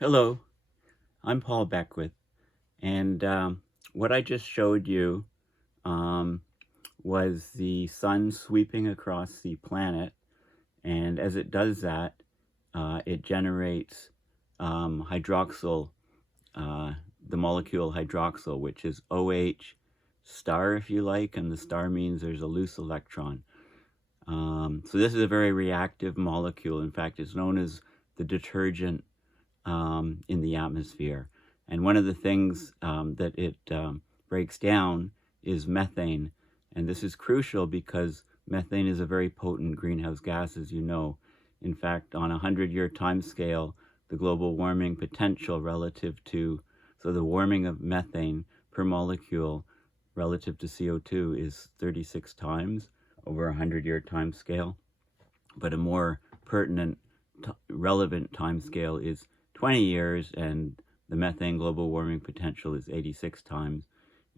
Hello, I'm Paul Beckwith, and what I just showed you um, was the sun sweeping across the planet, and as it does that, it generates hydroxyl, the molecule hydroxyl, which is OH star, if you like, and the star means there's a loose electron. So this is a very reactive molecule. In fact, it's known as the detergent in the atmosphere. And one of the things that it breaks down is methane. And this is crucial because methane is a very potent greenhouse gas, as you know. In fact, on a 100-year time scale, the global warming potential relative to, so the warming of methane per molecule relative to CO2 is 36 times over a 100-year time scale. But a more pertinent, relevant time scale is 20 years, and the methane global warming potential is 86 times.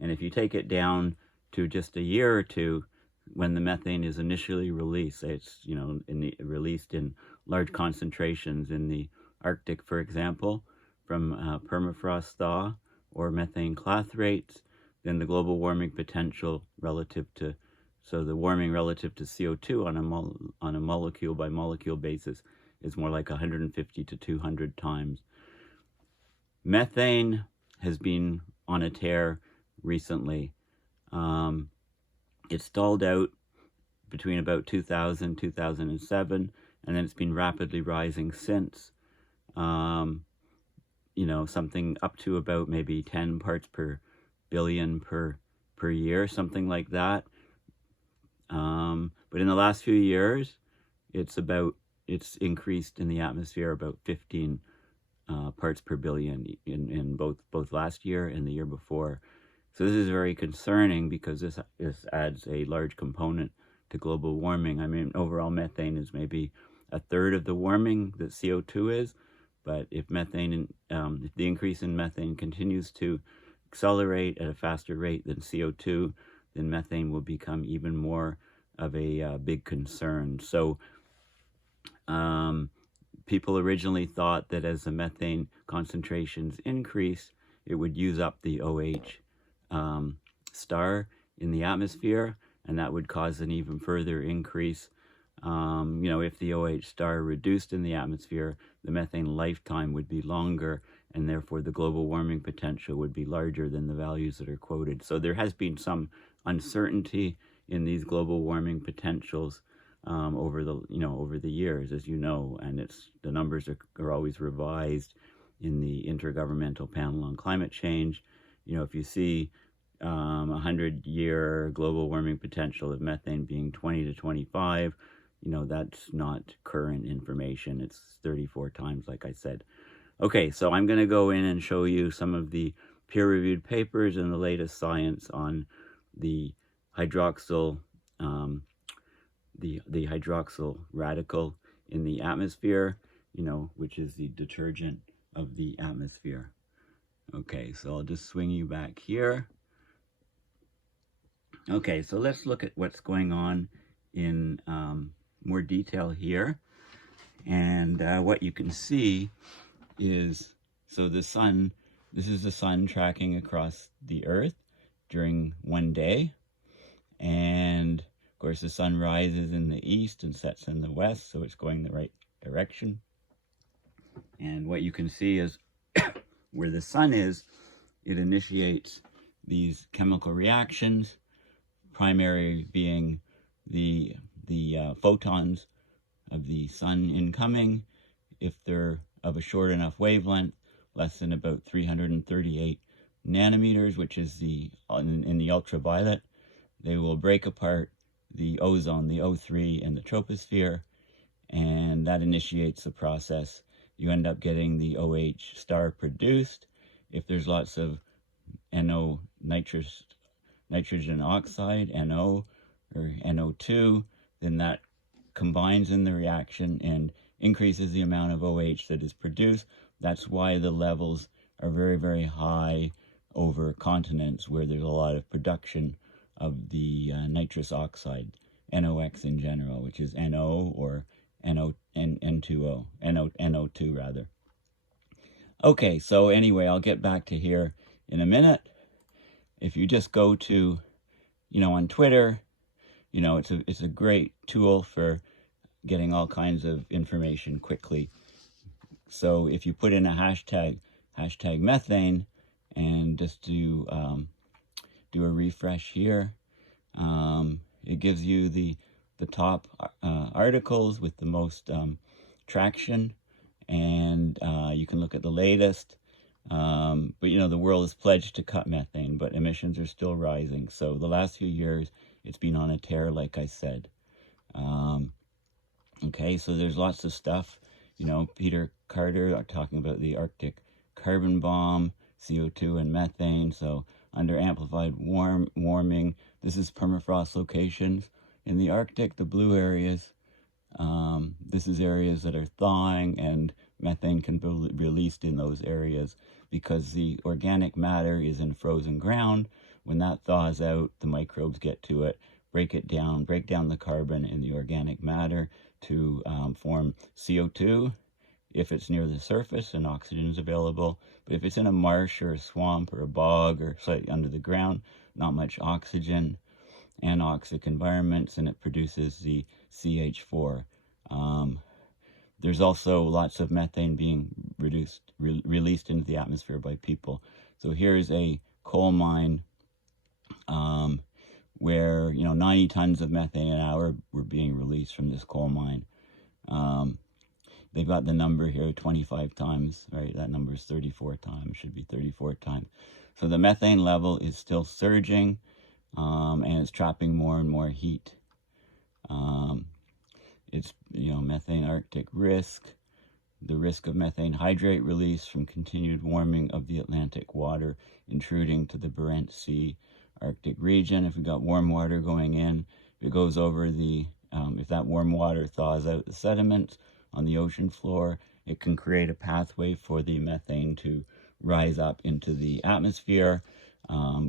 And if you take it down to just a year or two, when the methane is initially released, it's released in large concentrations in the Arctic, for example, from permafrost thaw or methane clathrates, then the global warming potential relative to the warming relative to CO2 on a molecule by molecule basis is more like 150 to 200 times. Methane has been on a tear recently. It stalled out between about 2000, 2007, and then it's been rapidly rising since. Something up to about maybe 10 parts per billion per year, something like that. But in the last few years, it's increased in the atmosphere about 15 parts per billion in both last year and the year before. So this is very concerning because this adds a large component to global warming. I mean, overall methane is maybe a third of the warming that CO2 is, but if if the increase in methane continues to accelerate at a faster rate than CO2, then methane will become even more of a big concern. So people originally thought that as the methane concentrations increase, it would use up the OH star in the atmosphere, and that would cause an even further increase. If the OH star reduced in the atmosphere, the methane lifetime would be longer, and therefore the global warming potential would be larger than the values that are quoted. So there has been some uncertainty in these global warming potentials over the years, as you know, and the numbers are always revised in the Intergovernmental Panel on Climate Change. If you see 100-year global warming potential of methane being 20 to 25, that's not current information. It's 34 times, like I said. Okay, so I'm going to go in and show you some of the peer-reviewed papers and the latest science on the hydroxyl, the hydroxyl radical in the atmosphere, which is the detergent of the atmosphere. Okay, so I'll just swing you back here. Okay, so let's look at what's going on in more detail here. And what you can see is, so the sun, this is the sun tracking across the Earth during one day. And of course the sun rises in the east and sets in the west, so it's going the right direction. And what you can see is where the sun is, it initiates these chemical reactions, primary being the photons of the sun incoming, if they're of a short enough wavelength, less than about 338 nanometers, which is in the ultraviolet, they will break apart the ozone, the O3, and the troposphere, and that initiates the process. You end up getting the OH star produced. If there's lots of NO, nitrogen oxide, NO, or NO2, then that combines in the reaction and increases the amount of OH that is produced. That's why the levels are very, very high over continents where there's a lot of production of the nitrous oxide, NOx in general, which is NO or N2O, NO2 rather. Okay, so anyway, I'll get back to here in a minute. If you just go to, on Twitter, it's a great tool for getting all kinds of information quickly. So if you put in a hashtag methane, and just do a refresh here, it gives you the top articles with the most traction, and you can look at the latest. But the world is pledged to cut methane, but emissions are still rising. So the last few years, it's been on a tear, like I said. Okay, so there's lots of stuff. Peter Carter talking about the Arctic carbon bomb, CO2 and methane. So under amplified warming, this is permafrost locations in the Arctic, the blue areas. This is areas that are thawing, and methane can be released in those areas because the organic matter is in frozen ground. When that thaws out, the microbes get to it, break down the carbon in the organic matter to form CO2 if it's near the surface and oxygen is available. But if it's in a marsh or a swamp or a bog or slightly under the ground, not much oxygen, anoxic environments, and it produces the CH4. There's also lots of methane being released into the atmosphere by people. So here's a coal mine where 90 tons of methane an hour were being released from this coal mine. They've got the number here 25 times, right? That number is 34 times, should be 34 times. So the methane level is still surging, and it's trapping more and more heat. It's, methane Arctic risk, the risk of methane hydrate release from continued warming of the Atlantic water intruding to the Barents Sea Arctic region. If we got warm water going in, if it goes over if that warm water thaws out the sediments on the ocean floor, it can create a pathway for the methane to rise up into the atmosphere,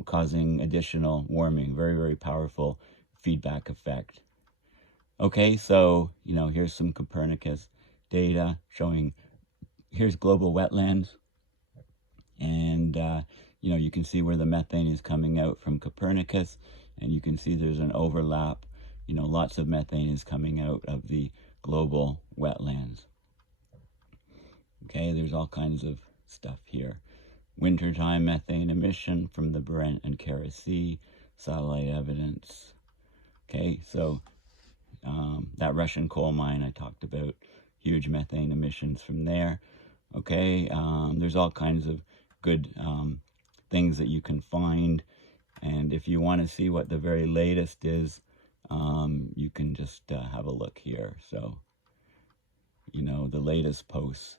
causing additional warming. Very, very powerful feedback effect. Okay, so, here's some Copernicus data showing, here's global wetlands, and, you can see where the methane is coming out from Copernicus, and you can see there's an overlap. Lots of methane is coming out of the global wetlands. Okay, there's all kinds of stuff here. Wintertime methane emission from the Barents and Kara Sea, satellite evidence. Okay, so that Russian coal mine I talked about, huge methane emissions from there. Okay, there's all kinds of good things that you can find, and if you want to see what the very latest is, you can just have a look here. So, the latest posts,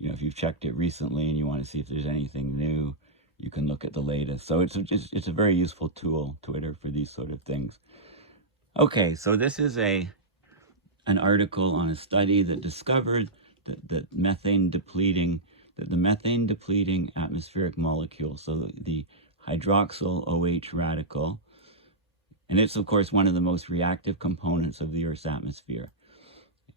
if you've checked it recently and you want to see if there's anything new, you can look at the latest. So it's a very useful tool, Twitter, for these sort of things. Okay, so this is an article on a study that discovered that the methane depleting atmospheric molecule, so the hydroxyl OH radical, and it's of course one of the most reactive components of the Earth's atmosphere.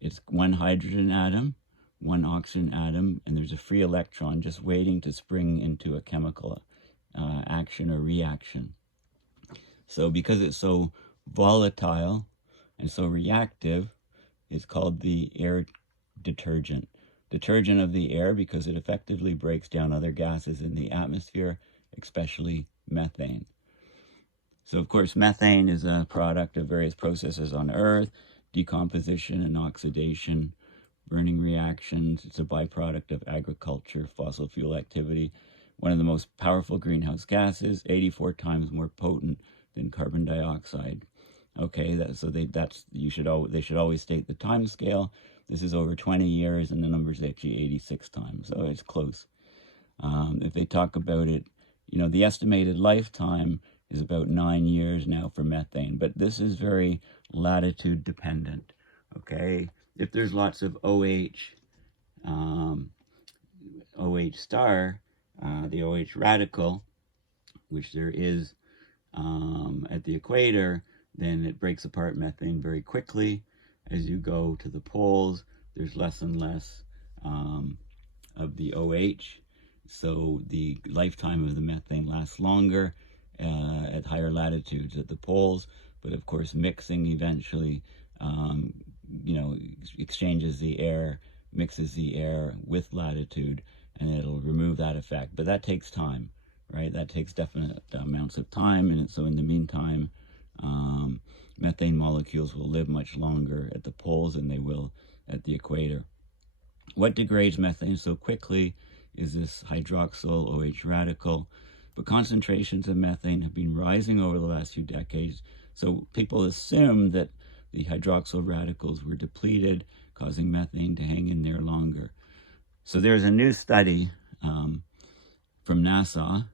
It's one hydrogen atom, one oxygen atom, and there's a free electron just waiting to spring into a chemical action or reaction. So because it's so volatile and so reactive, it's called the air detergent. Detergent of the air because it effectively breaks down other gases in the atmosphere, especially methane. So of course methane is a product of various processes on Earth, decomposition and oxidation, burning reactions. It's a byproduct of agriculture, fossil fuel activity. One of the most powerful greenhouse gases, 84 times more potent than carbon dioxide. Okay, they should always state the time scale. This is over 20 years, and the number is actually 86 times, so it's close. If they talk about it, the estimated lifetime is about 9 years now for methane, but this is very latitude dependent. Okay, if there's lots of OH star, the OH radical, which there is at the equator, then it breaks apart methane very quickly. As you go to the poles, there's less and less of the OH, So the lifetime of the methane lasts longer at higher latitudes at the poles, but of course mixing eventually, exchanges the air, mixes the air with latitude, and it'll remove that effect. But that takes time, right? That takes definite amounts of time, and so in the meantime, methane molecules will live much longer at the poles than they will at the equator. What degrades methane so quickly is this hydroxyl OH radical, but concentrations of methane have been rising over the last few decades, so people assume that the hydroxyl radicals were depleted, causing methane to hang in there longer. So there's a new study from NASA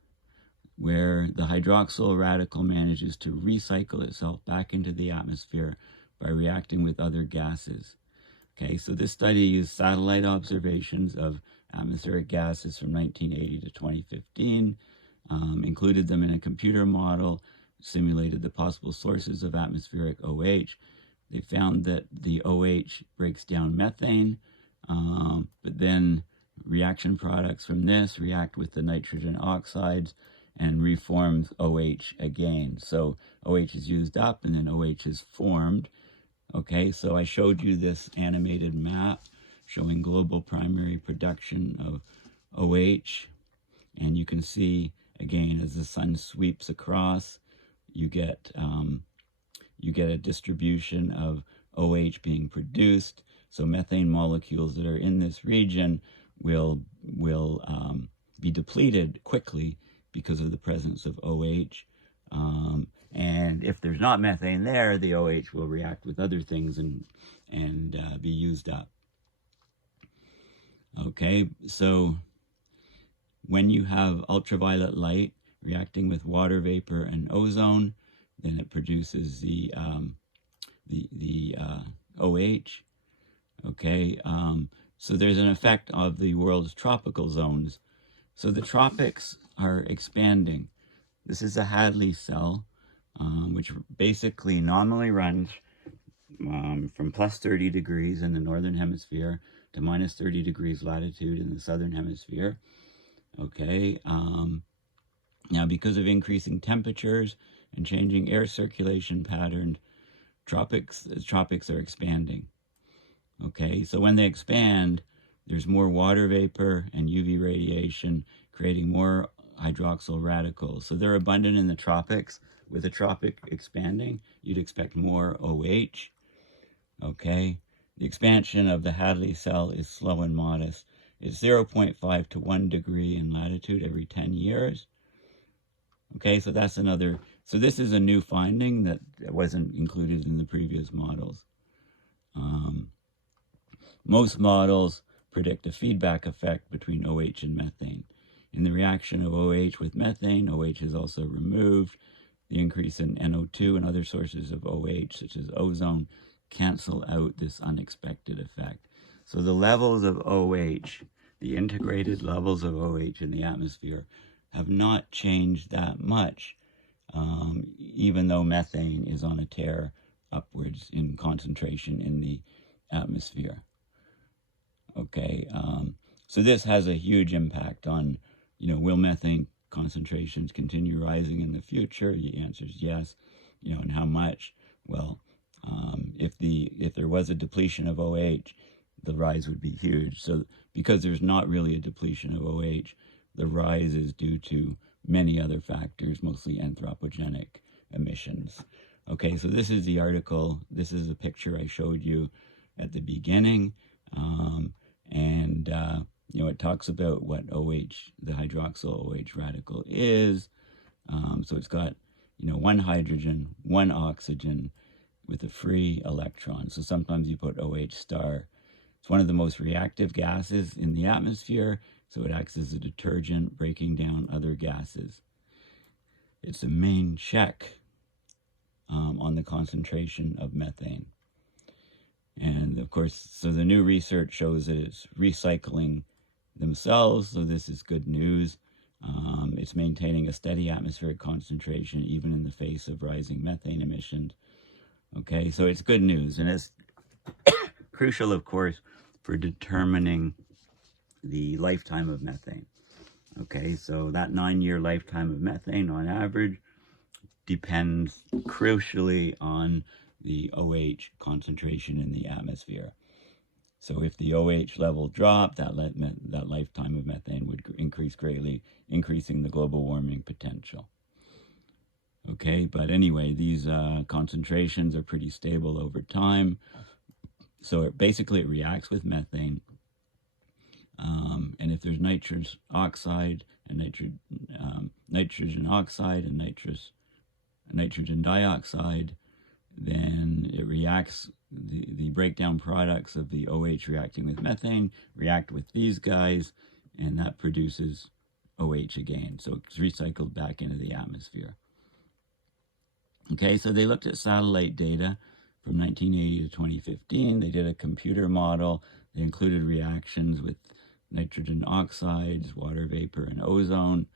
where the hydroxyl radical manages to recycle itself back into the atmosphere by reacting with other gases. Okay, so this study used satellite observations of atmospheric gases from 1980 to 2015, included them in a computer model, simulated the possible sources of atmospheric OH. They found that the OH breaks down methane, but then reaction products from this react with the nitrogen oxides and reforms OH again. So OH is used up and then OH is formed. Okay, so I showed you this animated map showing global primary production of OH, and you can see again as the sun sweeps across, you get a distribution of OH being produced. So methane molecules that are in this region will be depleted quickly because of the presence of OH. And if there's not methane there, the OH will react with other things and be used up. Okay, so when you have ultraviolet light reacting with water vapor and ozone, then it produces the OH. Okay, so there's an effect of the world's tropical zones. So the tropics are expanding. This is a Hadley cell, which basically normally runs from plus 30 degrees in the northern hemisphere to minus 30 degrees latitude in the southern hemisphere. Okay, now because of increasing temperatures and changing air circulation patterns, tropics are expanding. Okay, so when they expand, there's more water vapor and UV radiation, creating more hydroxyl radicals. So they're abundant in the tropics. With a tropic expanding, you'd expect more OH. Okay, the expansion of the Hadley cell is slow and modest. It's 0.5 to 1 degree in latitude every 10 years. Okay, so that's another, so this is a new finding that wasn't included in the previous models. Most models predict a feedback effect between OH and methane. In the reaction of OH with methane, OH is also removed. The increase in NO2 and other sources of OH, such as ozone, cancel out this unexpected effect. So the levels of OH, the integrated levels of OH in the atmosphere, have not changed that much, even though methane is on a tear upwards in concentration in the atmosphere. Okay, so this has a huge impact on, will methane concentrations continue rising in the future? The answer is yes. And how much? Well, if there was a depletion of OH, the rise would be huge. So because there's not really a depletion of OH, the rise is due to many other factors, mostly anthropogenic emissions. Okay, so this is the article. This is a picture I showed you at the beginning. It talks about what OH, the hydroxyl OH radical is. So it's got, one hydrogen, one oxygen with a free electron. So sometimes you put OH star. It's one of the most reactive gases in the atmosphere, so it acts as a detergent, breaking down other gases. It's a main check on the concentration of methane. And of course, so the new research shows that it's recycling themselves, so this is good news. It's maintaining a steady atmospheric concentration even in the face of rising methane emissions. Okay, so it's good news, and it's crucial, of course, for determining the lifetime of methane. Okay, so that 9-year lifetime of methane on average depends crucially on the OH concentration in the atmosphere. So if the OH level dropped, that lifetime of methane would increase greatly, increasing the global warming potential. Okay, but anyway, these concentrations are pretty stable over time. So it reacts with methane. And if there's nitrogen oxide and nitrogen oxide and nitrogen dioxide, then it reacts, the breakdown products of the OH reacting with methane react with these guys, and that produces OH again. So it's recycled back into the atmosphere. Okay, so they looked at satellite data from 1980 to 2015. They did a computer model. They included reactions with nitrogen oxides, water vapor, and ozone.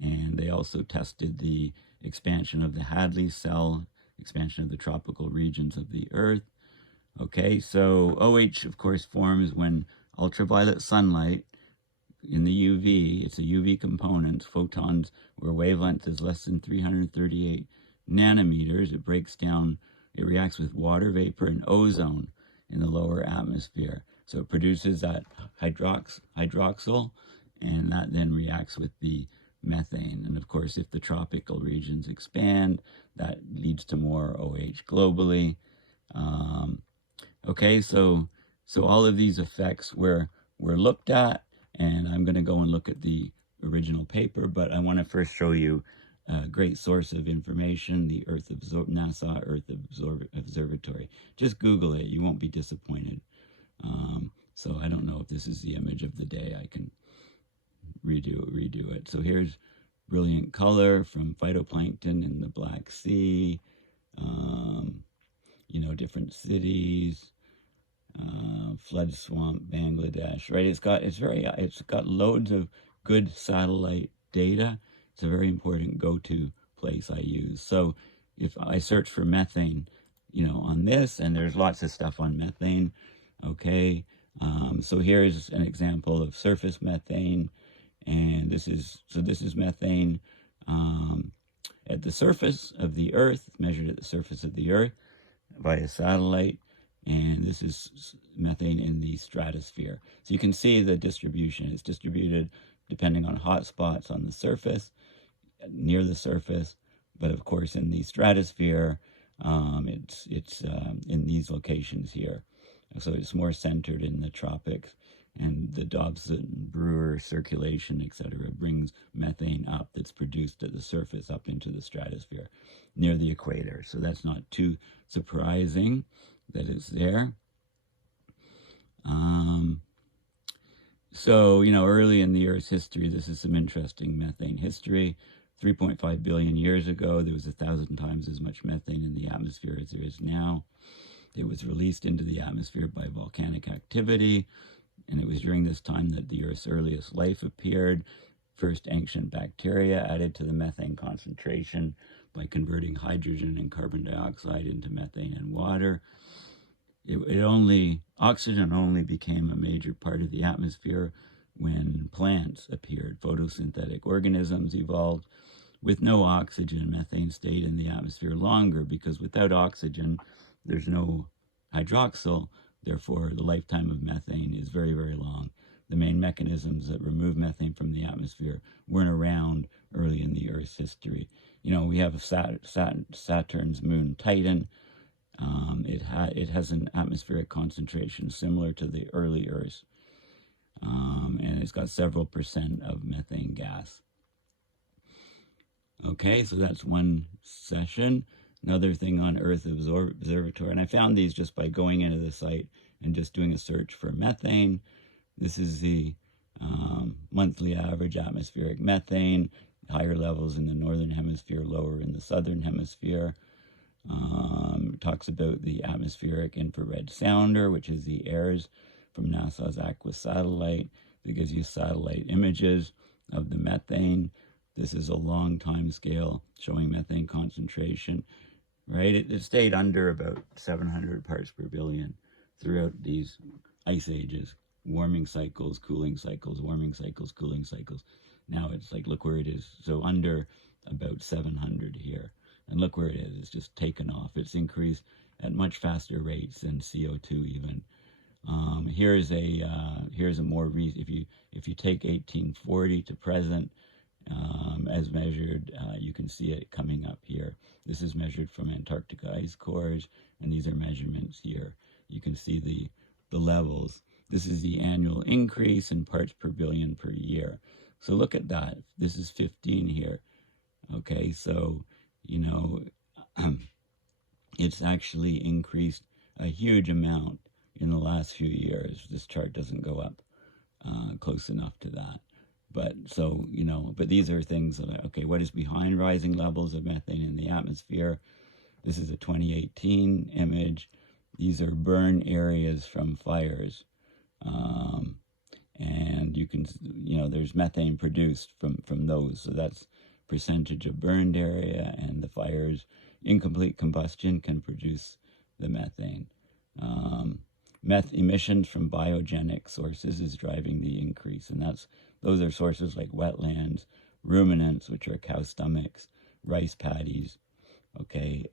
And they also tested the expansion of the Hadley cell, expansion of the tropical regions of the Earth. Okay, so OH, of course, forms when ultraviolet sunlight in the UV, it's a UV component, photons where wavelength is less than 338 nanometers. It breaks down, it reacts with water vapor and ozone in the lower atmosphere. So it produces that hydroxyl, and that then reacts with the methane. And of course, if the tropical regions expand, that leads to more OH globally. Okay, so all of these effects were looked at, and I'm going to go and look at the original paper, but I want to first show you a great source of information, the NASA Earth Observatory. Just Google it, you won't be disappointed. So I don't know if this is the image of the day. I can redo it. So here's brilliant color from phytoplankton in the Black Sea, different cities, flood swamp, Bangladesh, right? It's got loads of good satellite data. It's a very important go-to place I use. So if I search for methane, on this, and there's lots of stuff on methane, okay? So here's an example of surface methane, and this is methane at the surface of the Earth, measured at the surface of the Earth by a satellite, and this is methane in the stratosphere. So you can see the distribution. It's distributed depending on hot spots on the surface, near the surface, but of course in the stratosphere, it's in these locations here. So it's more centered in the tropics, and the Dobson-Brewer circulation, etc., brings methane up that's produced at the surface up into the stratosphere near the equator. So that's not too surprising that it's there. So, early in the Earth's history, this is some interesting methane history. 3.5 billion years ago, there was 1,000 times as much methane in the atmosphere as there is now. It was released into the atmosphere by volcanic activity, and it was during this time that the Earth's earliest life appeared. First, ancient bacteria added to the methane concentration by converting hydrogen and carbon dioxide into methane and water. Oxygen only became a major part of the atmosphere when plants appeared. Photosynthetic organisms evolved. With no oxygen, methane stayed in the atmosphere longer, because without oxygen, there's no hydroxyl. Therefore, the lifetime of methane is very, very long. The main mechanisms that remove methane from the atmosphere weren't around early in the Earth's history. We have Saturn's moon Titan. It has an atmospheric concentration similar to the early Earth, and it's got several percent of methane gas. Okay, so that's one session. Another thing on Earth Observatory, and I found these just by going into the site and just doing a search for methane. This is the monthly average atmospheric methane, higher levels in the northern hemisphere, lower in the southern hemisphere. It talks about the atmospheric infrared sounder, which is the AIRS from NASA's Aqua satellite that gives you satellite images of the methane. This is a long time scale showing methane concentration, right? It stayed under about 700 parts per billion throughout these ice ages, warming cycles, cooling cycles, warming cycles, cooling cycles. Now it's like, look where it is. So under about 700 here. And look where it is. It's just taken off. It's increased at much faster rates than CO2 even. Here's a more recent. If you take 1840 to present, as measured, you can see it coming up here. This is measured from Antarctica ice cores, and these are measurements here. You can see the levels. This is the annual increase in parts per billion per year. So look at that. This is 15 here. Okay, so, you know, it's actually increased a huge amount in the last few years. This chart doesn't go up close enough to that. But so, you know, but these are things that, okay, what is behind rising levels of methane in the atmosphere? This is a 2018 image. These are burn areas from fires. And you can, you know, there's methane produced from those. So that's percentage of burned area, and the fires, incomplete combustion can produce the methane. Emissions from biogenic sources is driving the increase, and those are sources like wetlands, ruminants, which are cow stomachs, rice paddies, okay,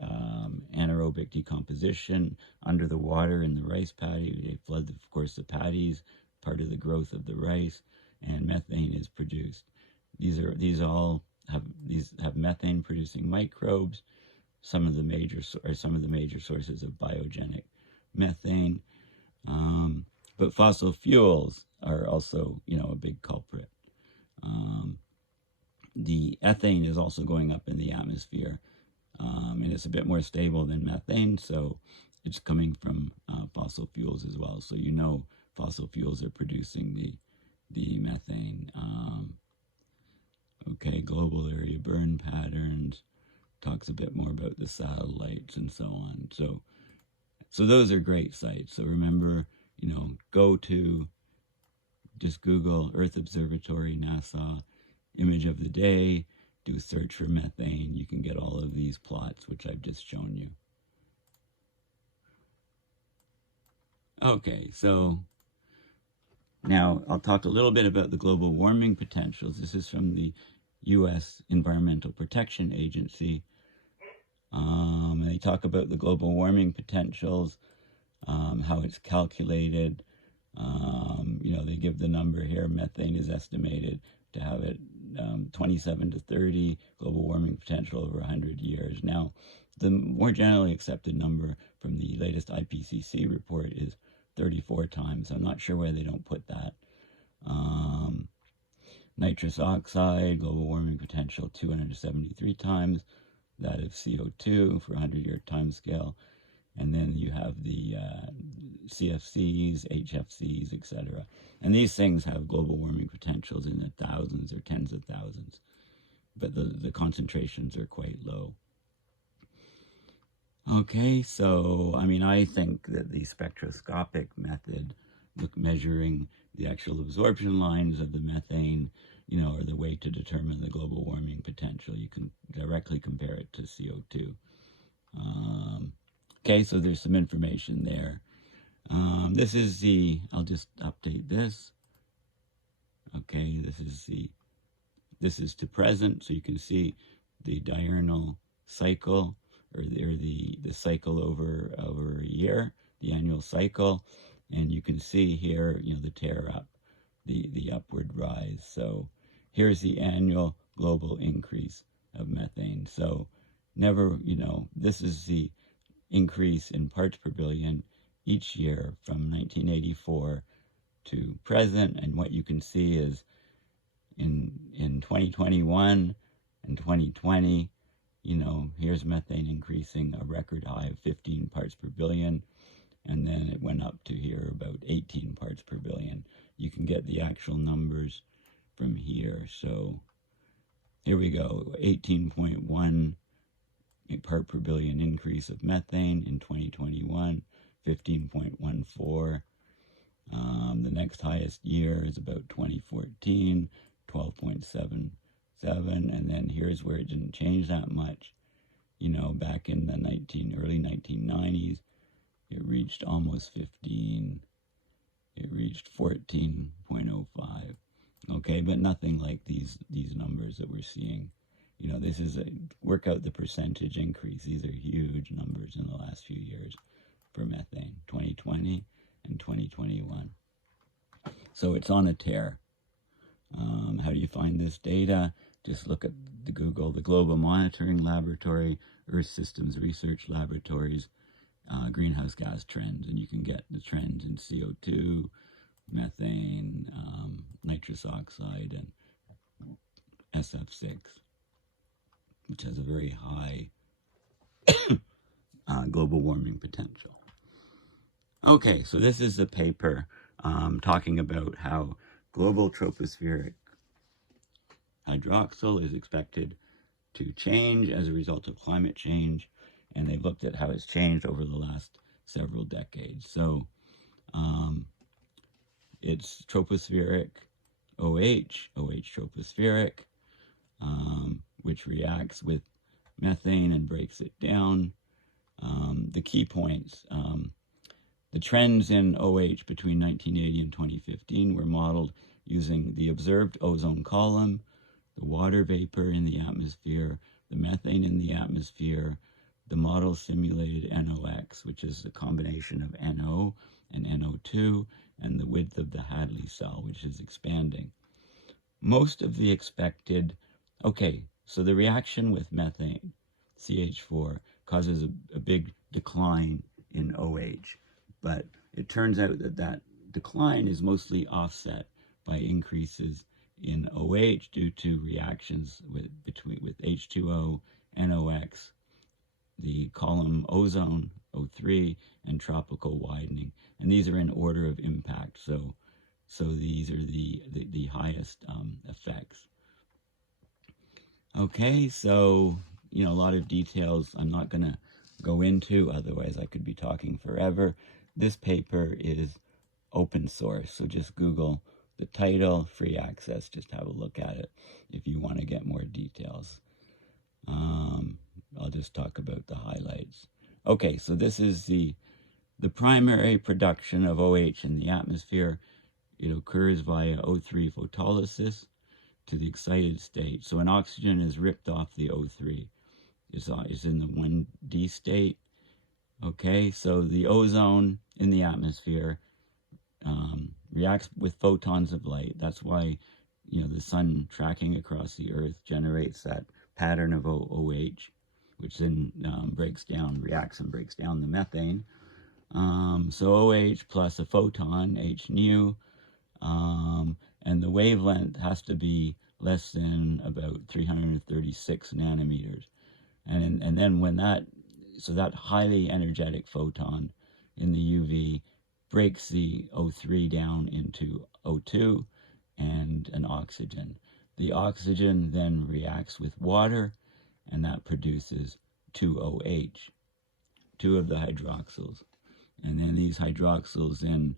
anaerobic decomposition under the water in the rice paddy. They flood, of course, the paddies, part of the growth of the rice, and methane is produced. These have methane producing microbes. Some of the major sources of biogenic methane. But fossil fuels are also, you know, a big culprit. The ethane is also going up in the atmosphere, and it's a bit more stable than methane, so it's coming from fossil fuels as well. So you know fossil fuels are producing the methane. Okay, global area burn patterns, talks a bit more about the satellites and so on. So those are great sites. So remember, you know, just Google Earth Observatory, NASA, image of the day, do a search for methane. You can get all of these plots, which I've just shown you. Okay, so now I'll talk a little bit about the global warming potentials. This is from the U.S. Environmental Protection Agency. And they talk about the global warming potentials, how it's calculated. You know, they give the number here. Methane is estimated to have it 27 to 30 global warming potential over 100 years. Now, the more generally accepted number from the latest IPCC report is 34 times. I'm not sure why they don't put that. Nitrous oxide, global warming potential 273 times that of CO2 for 100-year time scale. And then you have the CFCs, HFCs, etc. And these things have global warming potentials in the thousands or tens of thousands. But the concentrations are quite low. Okay, so, I mean, I think that the spectroscopic method, measuring the actual absorption lines of the methane, you know, are the way to determine the global warming potential. You can directly compare it to CO2. Okay, so there's some information there. This is I'll just update this. Okay, this is to present, so you can see the diurnal cycle, or the cycle over a year, the annual cycle, and you can see here, you know, the tear up, the upward rise. So here's the annual global increase of methane. So never, you know, this is the increase in parts per billion each year from 1984 to present. And what you can see is in 2021 and 2020, you know, here's methane increasing a record high of 15 parts per billion, and then it went up to here about 18 parts per billion. You can get the actual numbers from here. So here we go, 18.1 part per billion increase of methane in 2021, 15.14. The next highest year is about 2014, 12.77, and then here's where it didn't change that much. You know, back in the early 1990s, it reached almost 15. It reached 14.05. Okay, but nothing like these numbers that we're seeing. You know, this is work out the percentage increase. These are huge numbers in the last few years for methane, 2020 and 2021. So it's on a tear. How do you find this data? Just look at the Global Monitoring Laboratory, Earth Systems Research Laboratories, greenhouse gas trends, and you can get the trends in CO2, methane, nitrous oxide, and SF6, which has a very high global warming potential. Okay, so this is a paper talking about how global tropospheric hydroxyl is expected to change as a result of climate change, and they've looked at how it's changed over the last several decades. So it's tropospheric OH tropospheric, which reacts with methane and breaks it down. The key points, the trends in OH between 1980 and 2015 were modeled using the observed ozone column, the water vapor in the atmosphere, the methane in the atmosphere, the model simulated NOx, which is a combination of NO and NO2, and the width of the Hadley cell, which is expanding. Most of the expected, okay, so the reaction with methane, CH4, causes a big decline in OH, but it turns out that that decline is mostly offset by increases in OH due to reactions with H2O, NOx, the column ozone, O3, and tropical widening. And these are in order of impact, so these are the highest effects. Okay, so, you know, a lot of details I'm not going to go into, otherwise I could be talking forever. This paper is open source, so just Google the title, free access, just have a look at it if you want to get more details. I'll just talk about the highlights. Okay, so this is the primary production of OH in the atmosphere. It occurs via O3 photolysis to the excited state. So when oxygen is ripped off the O3, is in the 1D state. Okay, so the ozone in the atmosphere reacts with photons of light. That's why, you know, the sun tracking across the earth generates that pattern of OH, which then reacts and breaks down the methane. So OH plus a photon, H nu, and the wavelength has to be less than about 336 nanometers. And then when that highly energetic photon in the UV breaks the O3 down into O2 and an oxygen. The oxygen then reacts with water, and that produces 2OH, two of the hydroxyls. And then these hydroxyls then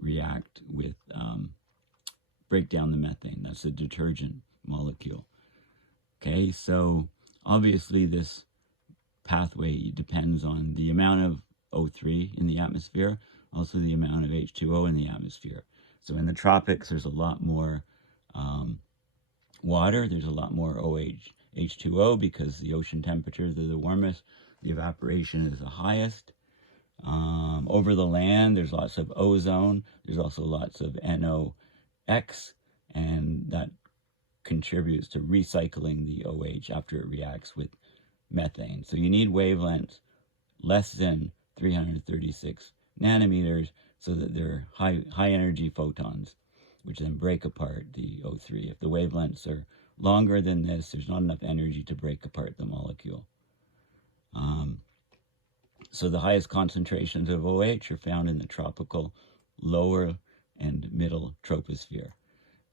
react with, break down the methane. That's the detergent molecule. Okay, so obviously this pathway depends on the amount of O3 in the atmosphere, also the amount of H2O in the atmosphere. So in the tropics, there's a lot more water, there's a lot more OH, H2O, because the ocean temperatures are the warmest, the evaporation is the highest. Over the land, there's lots of ozone, there's also lots of NOx, and that contributes to recycling the OH after it reacts with methane. So you need wavelengths less than 336 nanometers so that they're high energy photons, which then break apart the O3. If the wavelengths are longer than this, there's not enough energy to break apart the molecule. So the highest concentrations of OH are found in the tropical lower and middle troposphere.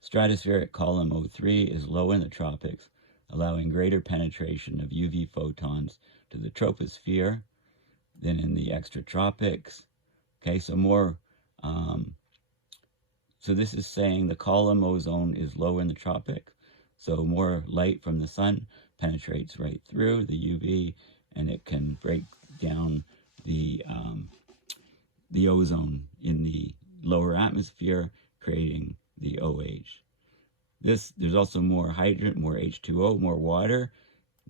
Stratospheric column O3 is low in the tropics, allowing greater penetration of UV photons to the troposphere than in the extratropics. Okay, so more, so this is saying the column ozone is low in the tropics, so more light from the sun penetrates right through the UV, and it can break down the ozone in the lower atmosphere, creating the OH. There's also more hydrogen, more H2O, more water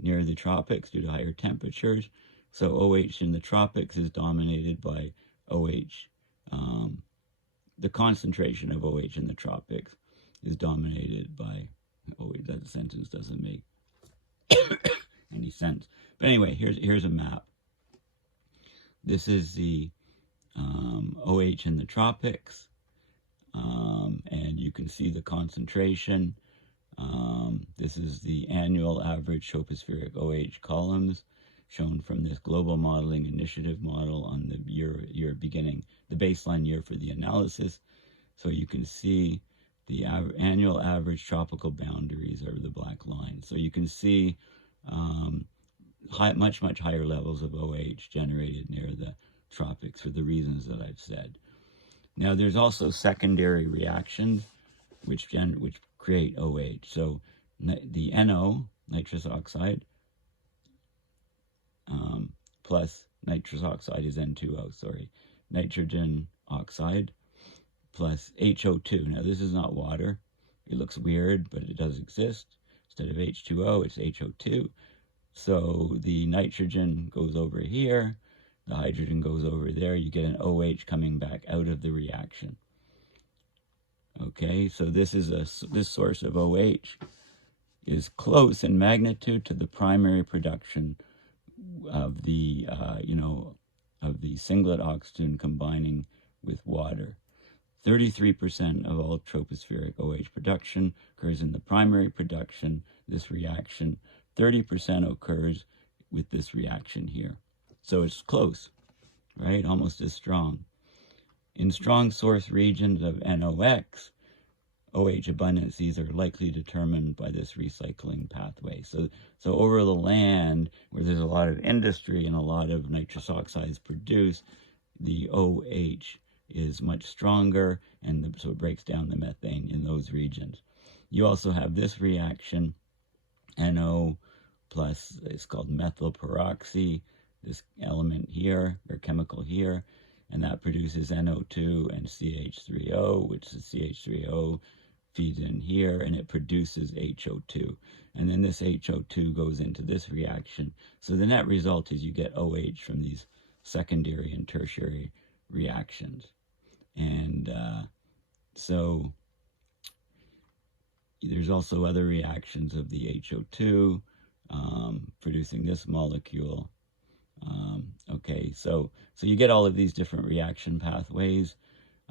near the tropics due to higher temperatures. So OH in the tropics is dominated by OH. The concentration of OH in the tropics is dominated by OH. That sentence doesn't make any sense. But anyway, here's a map. This is the OH in the tropics, and you can see the concentration. This is the annual average tropospheric OH columns shown from this global modeling initiative model on the year beginning, the baseline year for the analysis. So you can see the annual average tropical boundaries are the black line. So you can see much higher levels of OH generated near the tropics for the reasons that I've said. Now there's also secondary reactions which create OH. So the NO, nitrous oxide, plus nitrous oxide is N2O, sorry, nitrogen oxide plus HO2. Now this is not water. It looks weird, but it does exist. Instead of H2O, it's HO2. So the nitrogen goes over here, the hydrogen goes over there. You get an OH coming back out of the reaction. Okay, so this source of OH is close in magnitude to the primary production of the of the singlet oxygen combining with water. 33% of all tropospheric OH production occurs in the primary production, this reaction. 30% occurs with this reaction here. So it's close, right? Almost as strong. In strong source regions of NOx, OH abundances are likely determined by this recycling pathway. So over the land where there's a lot of industry and a lot of nitrous oxides produced, the OH is much stronger, and so it breaks down the methane in those regions. You also have this reaction, NO plus, it's called methyl peroxy, this element here, or chemical here, and that produces NO2 and CH3O, which is CH3O feeds in here, and it produces HO2. And then this HO2 goes into this reaction. So the net result is you get OH from these secondary and tertiary reactions. And so there's also other reactions of the HO2 producing this molecule. Okay, so you get all of these different reaction pathways.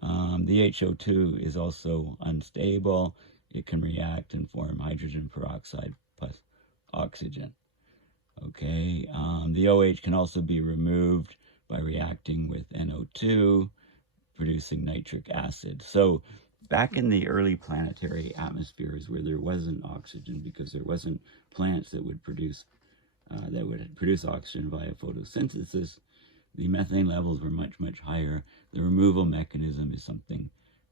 The HO2 is also unstable. It can react and form hydrogen peroxide plus oxygen. Okay, the OH can also be removed by reacting with NO2, producing nitric acid. So back in the early planetary atmospheres where there wasn't oxygen because there wasn't plants that would produce oxygen via photosynthesis, the methane levels were much higher. The removal mechanism is something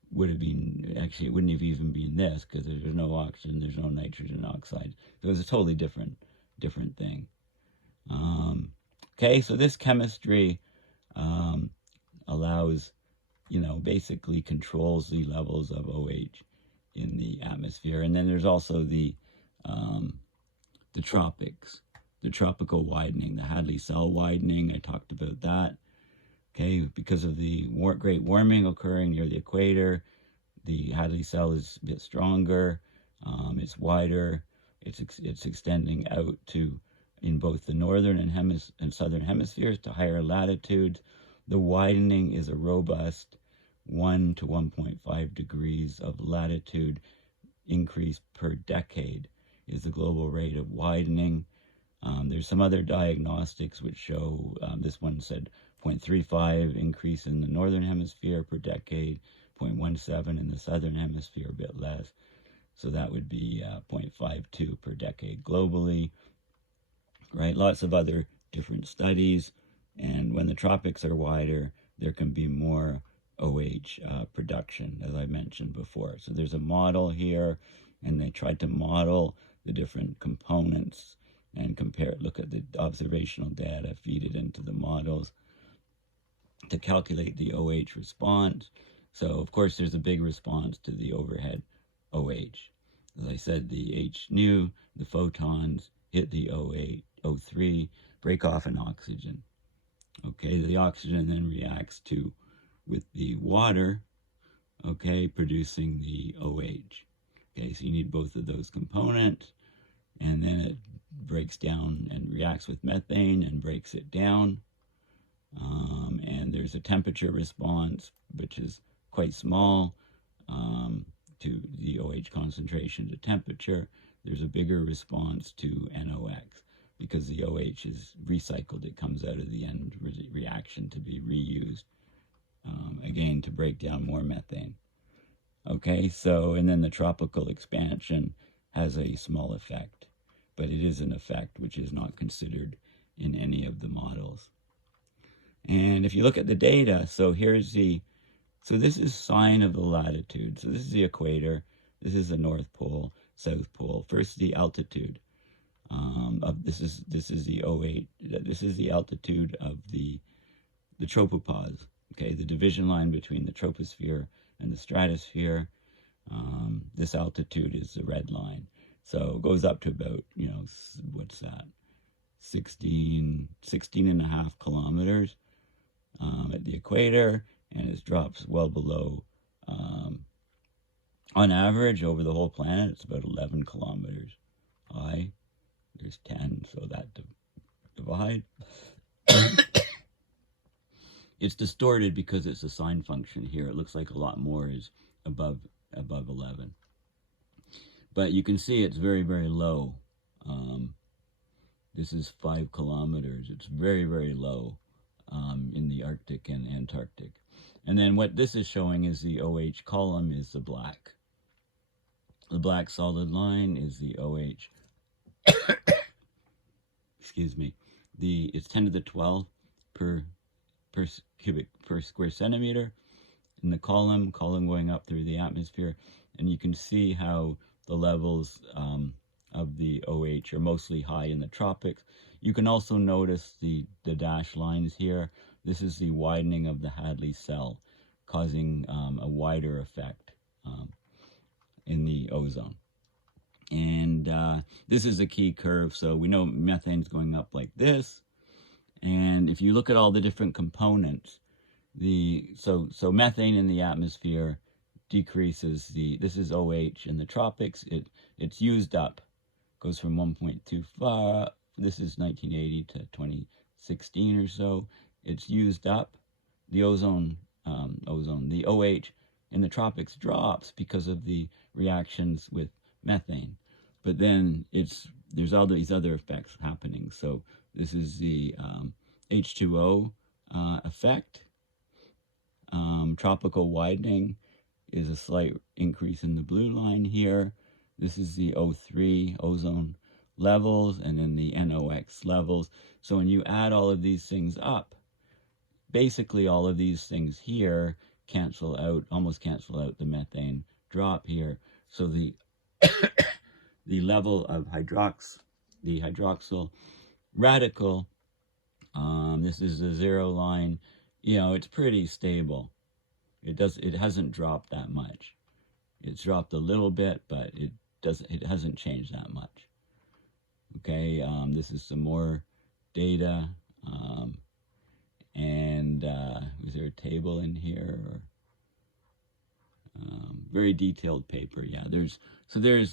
it wouldn't have even been this, because there's no oxygen, there's no nitrogen oxide. So it was a totally different thing. Okay, so this chemistry allows, basically controls the levels of OH in the atmosphere. And then there's also the tropics, the tropical widening, the Hadley cell widening. I talked about that. Okay, because of the great warming occurring near the equator, the Hadley cell is a bit stronger, it's wider, it's extending out to in both the northern and southern hemispheres to higher latitudes. The widening is a robust 1 to 1.5 degrees of latitude increase per decade is the global rate of widening. There's some other diagnostics which show, this one said 0.35 increase in the northern hemisphere per decade, 0.17 in the southern hemisphere, a bit less. So that would be 0.52 per decade globally, right? Lots of other different studies. And when the tropics are wider, there can be more OH production, as I mentioned before. So there's a model here, and they tried to model the different components and look at the observational data, feed it into the models to calculate the OH response. So, of course, there's a big response to the overhead OH. As I said, the H nu, the photons hit the O8, O3, break off an oxygen. Okay, the oxygen then reacts with the water, okay, producing the OH. Okay, so you need both of those components, and then it breaks down and reacts with methane and breaks it down. And there's a temperature response, which is quite small to the OH concentration to temperature. There's a bigger response to NOx because the OH is recycled. It comes out of the end reaction to be reused, again, to break down more methane. Okay, so, and then the tropical expansion has a small effect, but it is an effect which is not considered in any of the models. And if you look at the data, so this is sine of the latitude. So this is the equator. This is the North Pole, South Pole. First, the altitude. This is the OH. This is the altitude of the tropopause. Okay, the division line between the troposphere and the stratosphere. This altitude is the red line. So it goes up to about, what's that? 16 and a half kilometers at the equator, and it drops well below, on average over the whole planet, it's about 11 kilometers high. There's 10, so that divide. It's distorted because it's a sine function here. It looks like a lot more is above 11. But you can see it's very, very low. This is 5 kilometers. It's very, very low in the Arctic and Antarctic. And then what this is showing is the OH column is the black. The black solid line is the OH. Excuse me. It's 10 to the 12 per square centimeter in the column going up through the atmosphere. And you can see how the levels of the OH are mostly high in the tropics. You can also notice the dashed lines here. This is the widening of the Hadley cell, causing a wider effect in the ozone. And this is a key curve. So we know methane's going up like this. And if you look at all the different components, so methane in the atmosphere decreases this is OH in the tropics. It's used up, goes from 1.25. This is 1980 to 2016 or so. It's used up. The ozone, the OH in the tropics drops because of the reactions with methane. But then there's all these other effects happening. So this is the H2O effect. Tropical widening is a slight increase in the blue line here. This is the O3 ozone levels, and then the NOx levels. So when you add all of these things up, basically all of these things here almost cancel out the methane drop here. So the the level of the hydroxyl radical, this is the 0 line, it's pretty stable. It hasn't dropped that much. It's dropped a little bit, but it hasn't changed that much. Okay, this is some more data, and is there a table in here? Or, very detailed paper. Yeah, there's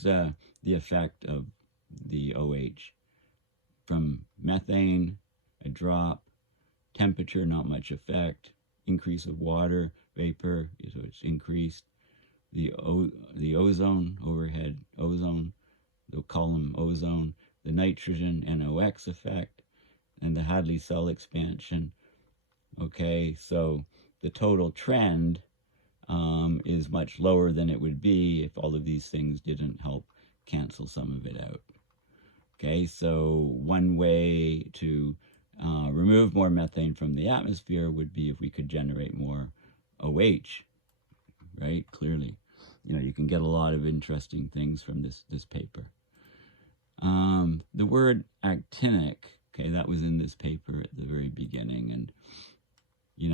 the effect of the OH from methane, a drop, temperature, not much effect, increase of water vapor, so it's increased. The ozone, overhead ozone, the column ozone, the nitrogen NOx effect, and the Hadley cell expansion. Okay, so the total trend is much lower than it would be if all of these things didn't help cancel some of it out. Okay, so one way to remove more methane from the atmosphere would be if we could generate more OH, right? Clearly, you can get a lot of interesting things from this paper. The word actinic, okay, that was in this paper at the very beginning, and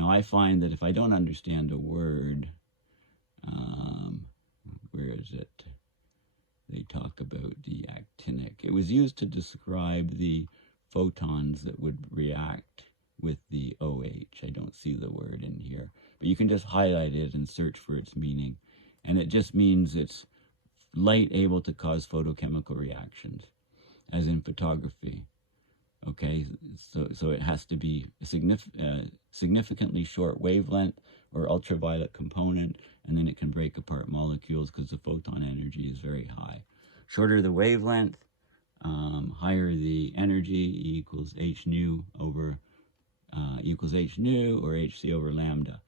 I find that if I don't understand a word, where is it? they talk about the actinic. It was used to describe the photons that would react with the OH. I don't see the word in here, but you can just highlight it and search for its meaning. And it just means it's light able to cause photochemical reactions, as in photography. Okay, so it has to be a significantly short wavelength or ultraviolet component, and then it can break apart molecules because the photon energy is very high. Shorter the wavelength, higher the energy, E equals h nu over equals h nu, or hc over lambda.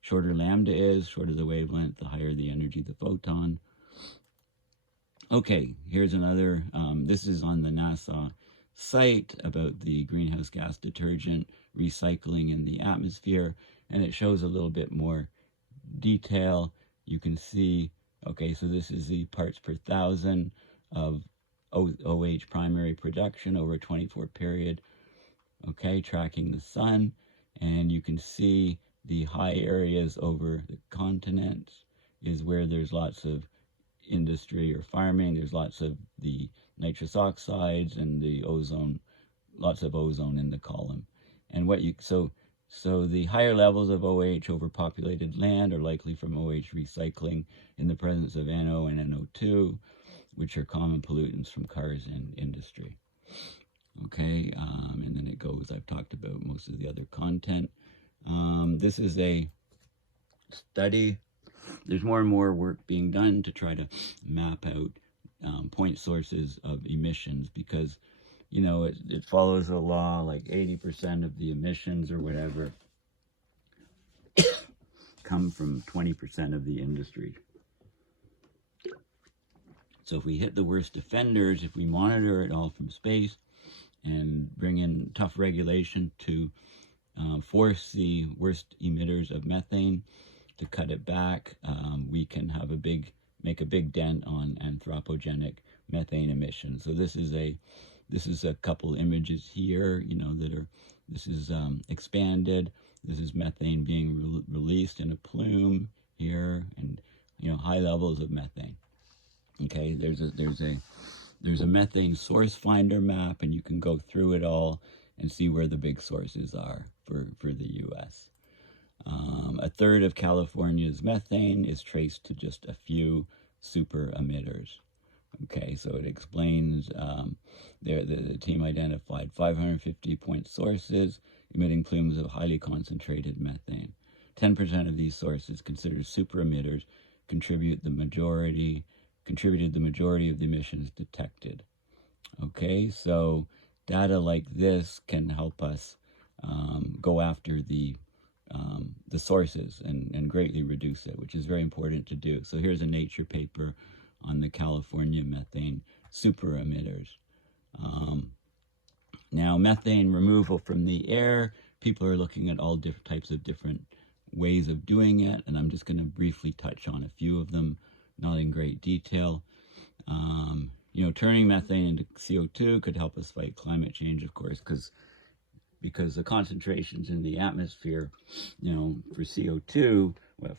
Shorter lambda is, shorter the wavelength, the higher the energy of the photon. Okay, here's another, this is on the NASA site about the greenhouse gas detergent recycling in the atmosphere, and it shows a little bit more detail. You can see, okay, so this is the parts per thousand of OH primary production over a 24 period, okay, tracking the sun, and you can see the high areas over the continents is where there's lots of industry or farming. There's lots of the nitrous oxides and the ozone, lots of ozone in the column. And what you, so the higher levels of OH over populated land are likely from OH recycling in the presence of NO and NO2, which are common pollutants from cars and industry. Okay, and then it goes, I've talked about most of the other content. This is a study. There's more and more work being done to try to map out point sources of emissions, because, you know, it follows a law, like 80% of the emissions or whatever come from 20% of the industry. So if we hit the worst offenders, if we monitor it all from space and bring in tough regulation to force the worst emitters of methane to cut it back, we can have make a big dent on anthropogenic methane emissions. So this is a couple images here, you know, this is expanded. This is methane being released in a plume here, and, you know, high levels of methane. Okay, there's a methane source finder map, and you can go through it all and see where the big sources are for the U.S. A third of California's methane is traced to just a few super emitters. Okay, so it explains the team identified 550 point sources emitting plumes of highly concentrated methane. 10% of these sources, considered super emitters, contributed the majority of the emissions detected. Okay, so data like this can help us go after the sources and greatly reduce it, which is very important to do. So here's a Nature paper on the California methane super emitters. Now, methane removal from the air, people are looking at all different types of different ways of doing it, and I'm just going to briefly touch on a few of them, not in great detail. You know, turning methane into CO2 could help us fight climate change, of course, because the concentrations in the atmosphere, you know, for CO2,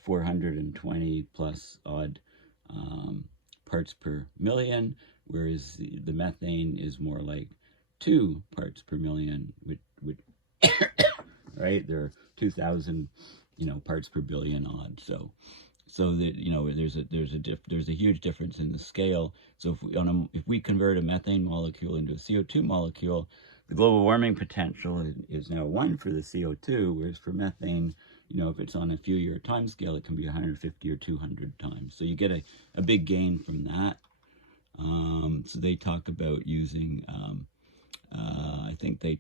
420 plus odd parts per million, whereas the methane is more like 2 parts per million, which right, there are 2,000, you know, parts per billion odd. So that, you know, there's a huge difference in the scale. So if we convert a methane molecule into a CO2 molecule, the global warming potential is now 1 for the CO2, whereas for methane, you know, if it's on a few year time scale, it can be 150 or 200 times. So you get a big gain from that. So they talk about using, I think they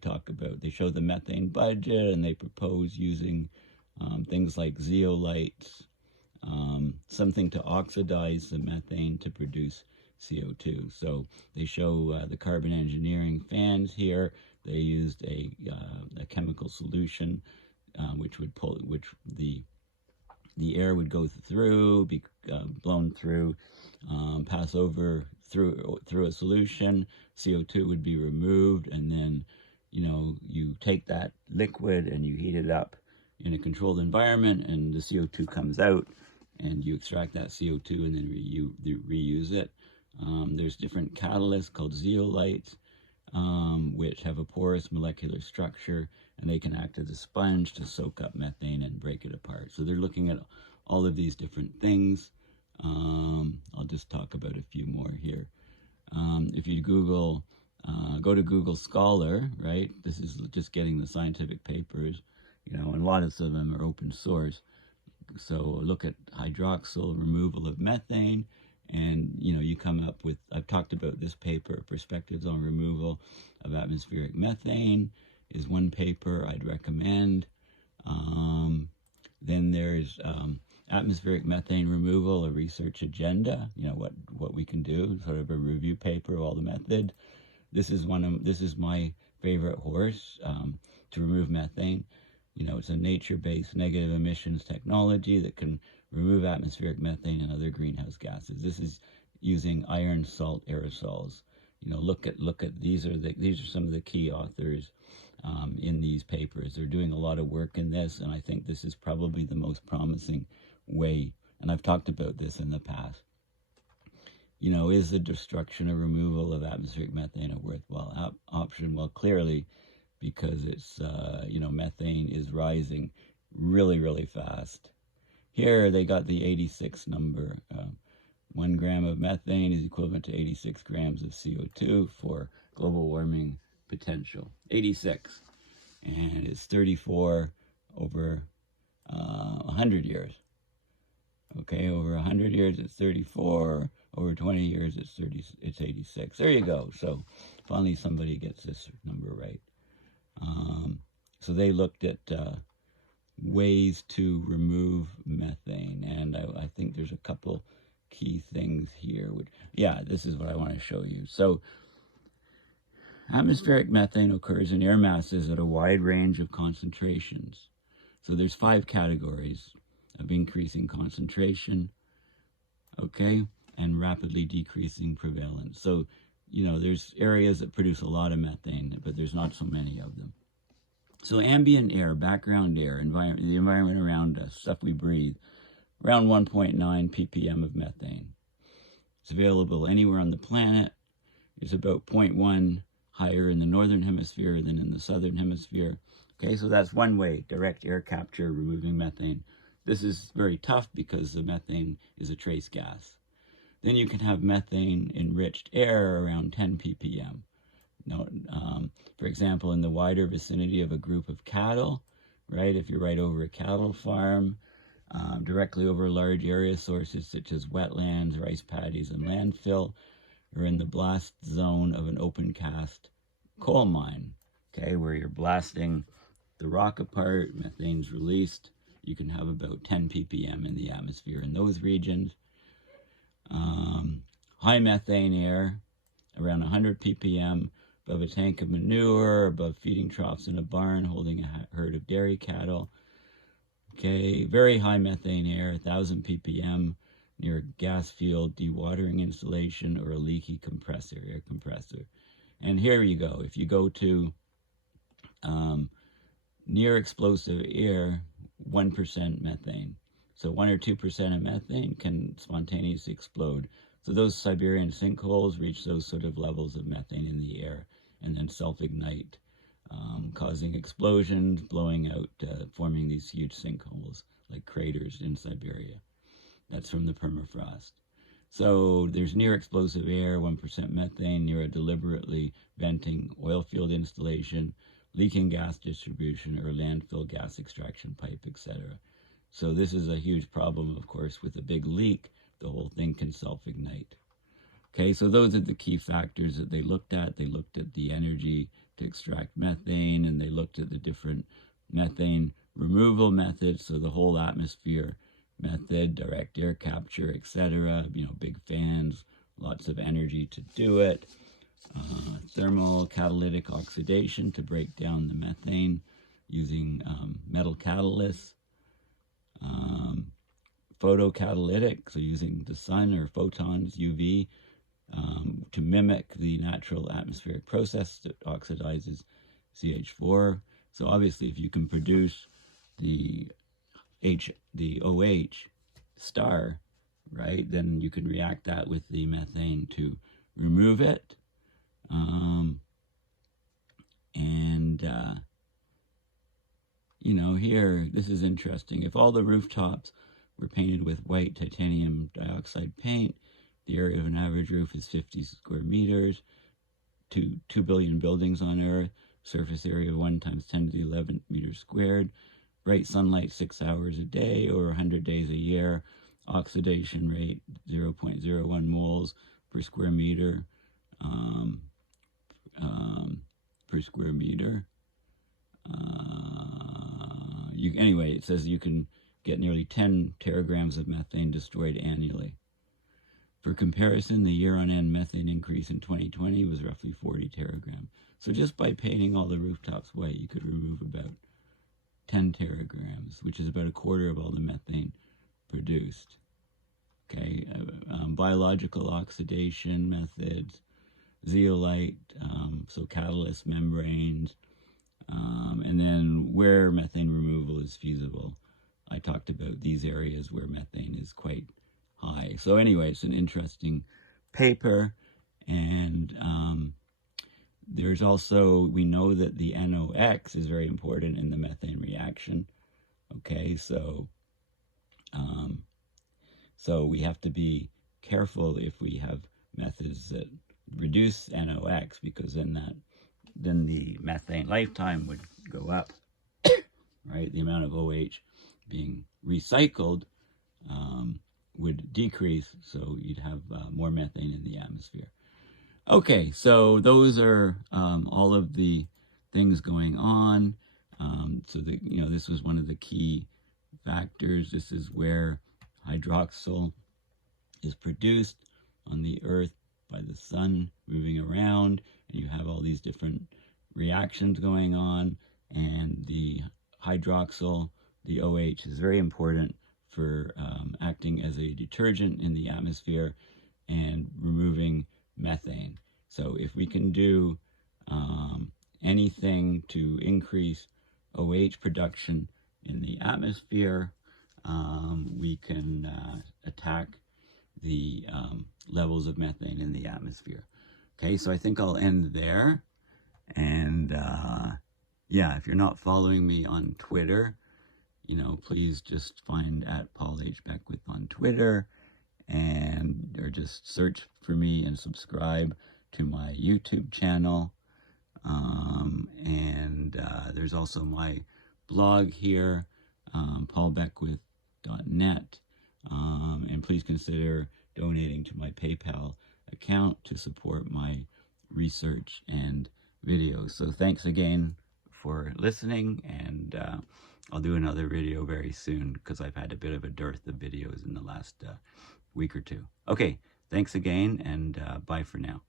show the methane budget, and they propose using things like zeolites, something to oxidize the methane to produce CO2. So they show the carbon engineering fans here. They used a chemical solution which the air would go through, be blown through, pass over through a solution. CO2 would be removed, and then, you know, you take that liquid and you heat it up in a controlled environment, and the CO2 comes out, and you extract that CO2 and then reuse it. There's different catalysts called zeolites, which have a porous molecular structure, and they can act as a sponge to soak up methane and break it apart. So they're looking at all of these different things. I'll just talk about a few more here. If you Google, go to Google Scholar, right? This is just getting the scientific papers, and lots of them are open source. So look at hydroxyl removal of methane, and you come up with, I've talked about this paper, Perspectives on Removal of Atmospheric Methane is one paper I'd recommend. Then there's Atmospheric Methane Removal, a Research Agenda, what we can do, sort of a review paper of all the method. This is my favorite horse to remove methane. It's a nature-based negative emissions technology that can remove atmospheric methane and other greenhouse gases. This is using iron salt aerosols. Look at these are some of the key authors in these papers. They're doing a lot of work in this, and I think this is probably the most promising way. And I've talked about this in the past. Is the destruction or removal of atmospheric methane a worthwhile option? Well, clearly, because it's, methane is rising really, really fast. Here they got the 86 number. 1 gram of methane is equivalent to 86 grams of CO2 for global warming potential. 86. And it's 34 over 100 years. Okay, over 100 years it's 34. Over 20 years it's 86. There you go. So finally somebody gets this number right. So they looked at ways to remove methane, and I think there's a couple key things here. This is what I want to show you. So atmospheric methane occurs in air masses at a wide range of concentrations. So there's 5 categories of increasing concentration, okay, and rapidly decreasing prevalence. So, there's areas that produce a lot of methane, but there's not so many of them. So ambient air, background air, the environment around us, stuff we breathe, around 1.9 ppm of methane. It's available anywhere on the planet. It's about 0.1 higher in the northern hemisphere than in the southern hemisphere. Okay, so that's one way, direct air capture, removing methane. This is very tough because the methane is a trace gas. Then you can have methane-enriched air around 10 ppm. For example, in the wider vicinity of a group of cattle, right? If you're right over a cattle farm, directly over large area sources such as wetlands, rice paddies, and landfill, or in the blast zone of an open cast coal mine, okay, where you're blasting the rock apart, methane's released. You can have about 10 ppm in the atmosphere in those regions. High methane air, around 100 ppm, above a tank of manure, above feeding troughs in a barn holding a herd of dairy cattle. Okay, very high methane air, 1,000 ppm, near a gas field dewatering installation or a leaky air compressor. And here you go. If you go to near explosive air, 1% methane. So 1 or 2% of methane can spontaneously explode. So those Siberian sinkholes reach those sort of levels of methane in the air and then self-ignite, causing explosions, blowing out, forming these huge sinkholes like craters in Siberia. That's from the permafrost. So there's near explosive air, 1% methane, near a deliberately venting oil field installation, leaking gas distribution, or landfill gas extraction pipe, etc. So this is a huge problem, of course. With a big leak, the whole thing can self-ignite. Okay, so those are the key factors that they looked at. They looked at the energy to extract methane, and they looked at the different methane removal methods, so the whole atmosphere method, direct air capture, etc. Big fans, lots of energy to do it. Thermal catalytic oxidation to break down the methane using metal catalysts. Photocatalytic, so using the sun or photons, UV, to mimic the natural atmospheric process that oxidizes CH4. So obviously if you can produce the OH star, right? Then you can react that with the methane to remove it. You know, here, this is interesting. If all the rooftops were painted with white titanium dioxide paint, the area of an average roof is 50 square meters, 2 billion buildings on Earth, surface area of 1 times 10 to the 11th meters squared, bright sunlight 6 hours a day or 100 days a year, oxidation rate 0.01 moles per square meter, per square meter. Anyway, it says you can get nearly 10 teragrams of methane destroyed annually. For comparison, the year-on-end methane increase in 2020 was roughly 40 teragrams. So just by painting all the rooftops white, you could remove about 10 teragrams, which is about a quarter of all the methane produced. Okay, biological oxidation methods, zeolite, so catalyst membranes, and then where methane removal is feasible. I talked about these areas where methane is quite high. So anyway, it's an interesting paper. And there's also, we know that the NOx is very important in the methane reaction. Okay, so we have to be careful if we have methods that reduce NOx, because then the methane lifetime would go up, right? The amount of OH being recycled would decrease, so you'd have more methane in the atmosphere. Okay, so those are all of the things going on. This was one of the key factors. This is where hydroxyl is produced on the Earth by the sun moving around, and you have all these different reactions going on, and the hydroxyl, the OH, is very important for acting as a detergent in the atmosphere and removing methane. So if we can do anything to increase OH production in the atmosphere, we can attack the levels of methane in the atmosphere. Okay, so I think I'll end there. And yeah, if you're not following me on Twitter, please just find @PaulHBeckwith on Twitter, or just search for me and subscribe to my YouTube channel. There's also my blog here, paulbeckwith.net. And please consider donating to my PayPal account to support my research and videos. So thanks again for listening, and I'll do another video very soon because I've had a bit of a dearth of videos in the last week or two. Okay, thanks again, and bye for now.